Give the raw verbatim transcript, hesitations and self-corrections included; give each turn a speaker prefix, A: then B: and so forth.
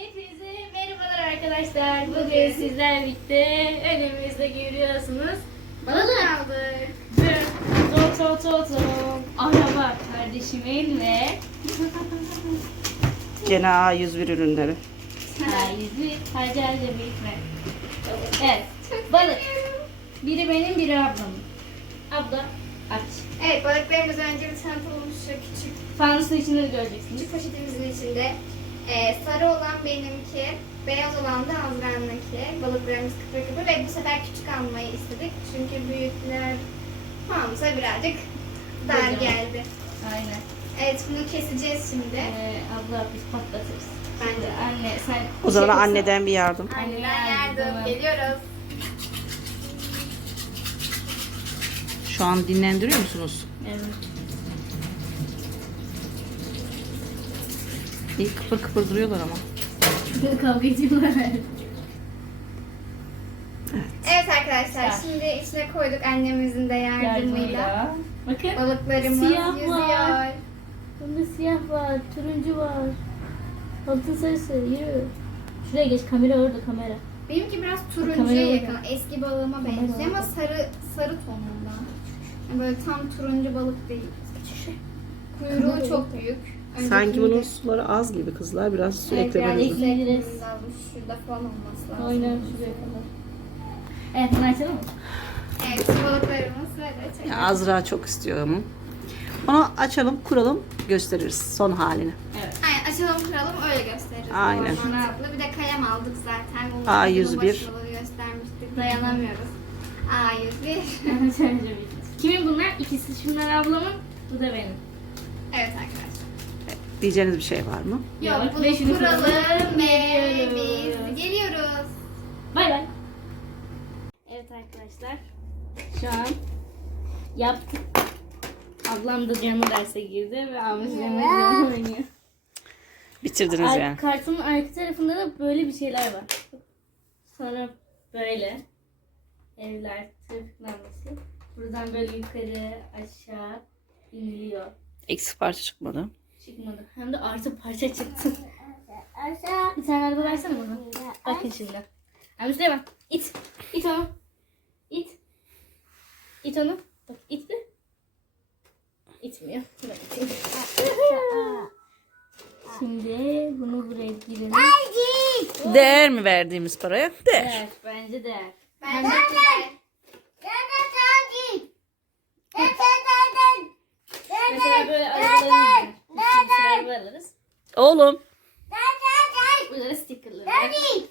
A: Hepinize merhabalar arkadaşlar. Bugün sizlerle birlikte önümüzde görüyorsunuz. Balık aldık. Tot tot tot tot. Araba kardeşimin ve
B: Gene A yüz bir ürünleri.
A: sahibi Hacı Hacı Büyükmen. Evet. Balık. Biri benim, biri ablamın. Abla aç.
C: Evet, balıklarımız önce bir tanıtılmış şu küçük,
A: Fanusun içinde de göreceksiniz.
C: küçük poşetimizin içinde. Ee, sarı olan benimki, beyaz olan da Azra'nınki. Balıklarımız kıpır kıpır ve bu sefer küçük almayı istedik. Çünkü büyükler fanusa birazcık dar
A: Kocaman.
C: geldi.
A: Aynen.
C: Evet, bunu keseceğiz şimdi.
A: Ee, abla biz patlatırız.
C: Bence de.
A: Anne sen...
B: O zaman
A: şey yapsana.
B: anneden bir yardım.
C: Anneden yardım. Geliyoruz.
B: Şu an dinlendiriyor musunuz?
A: Evet.
B: İyi kıpır kıpır duruyorlar ama.
A: Kavga ediyorlar.
C: Evet arkadaşlar,
A: Güzel.
C: şimdi içine koyduk annemizin de yardımıyla.
A: Yardımıyla. Bakın.
C: Balıklarımız
A: Siyah
C: yüzüyor.
A: var. Bunda siyah var, turuncu var. Altın sarısı, yürü. Şuraya geç, kamera orada, kamera.
C: Benimki biraz
A: Kamera
C: turuncuya
A: orada.
C: yakın. Eski balığıma
A: Kamera
C: benziyor ama
A: orada.
C: sarı sarı tonunda. Yani böyle tam turuncu balık değil. Kuyruğu
A: Kamera
C: çok
A: orada.
C: büyük.
B: Sanki bunun
C: Öncekinde-
B: suları az gibi kızlar. Biraz su
C: Evet, yani
B: eklemeniz lazım.
A: Ekleyeceğiz.
C: eklememiz lazım. Şurada falan olması lazım.
A: Aynen şuraya kadar. Evet, bunu açalım mı?
C: Evet, şu balıklarımız böyle çekelim.
B: Ya Azra çok istiyor onu. Onu açalım, kuralım, gösteririz son halini.
A: Evet.
C: Aynen, açalım kıralım öyle gösteririz.
B: Aynen.
C: Doğru, mantıklı. Bir de kalem aldık zaten. Bunun
B: A
C: ucunu
B: yüz bir.
C: başında göstermiştik. Dayanamıyoruz. A yüz bir.
A: Kimin bunlar? İkisi şunlar ablamın, bu da benim.
C: Evet arkadaşlar.
B: Diyeceğiniz bir şey var mı?
C: Yok,
A: Yok,
C: bunu
A: ve şunu
C: kuralım
A: kuralım,
C: ve
A: geliyoruz.
C: biz geliyoruz.
A: Bay bay. Evet arkadaşlar. Şu an yaptık. Ablam da canlı derse girdi ve amcamla oynuyor.
B: Bitirdiniz
A: Ar-
B: yani.
A: Kartonun arka tarafında da böyle bir şeyler var. Sonra böyle evler, trafik lambası. Buradan böyle yukarı aşağı iniliyor.
B: Eksik parça çıkmadı.
A: Çıkmadı. Hem de artı parça çıktı. Bir tane araba versene bana. Bakın şimdi. Hem şuraya bak. İt. İt onu. İt. İt onu. Bak it bir. İtmiyor. Ben iteyim. Şimdi bunu buraya girelim.
B: Değer mi verdiğimiz paraya? Değer.
A: Değer. Bence değer.
C: Bence güzel.
A: Mesela böyle arabalarımız var. Şimdi sırayla böyle alırız.
B: Oğlum.
A: Buralara stickerları var.